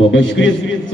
Bom, meus queridos,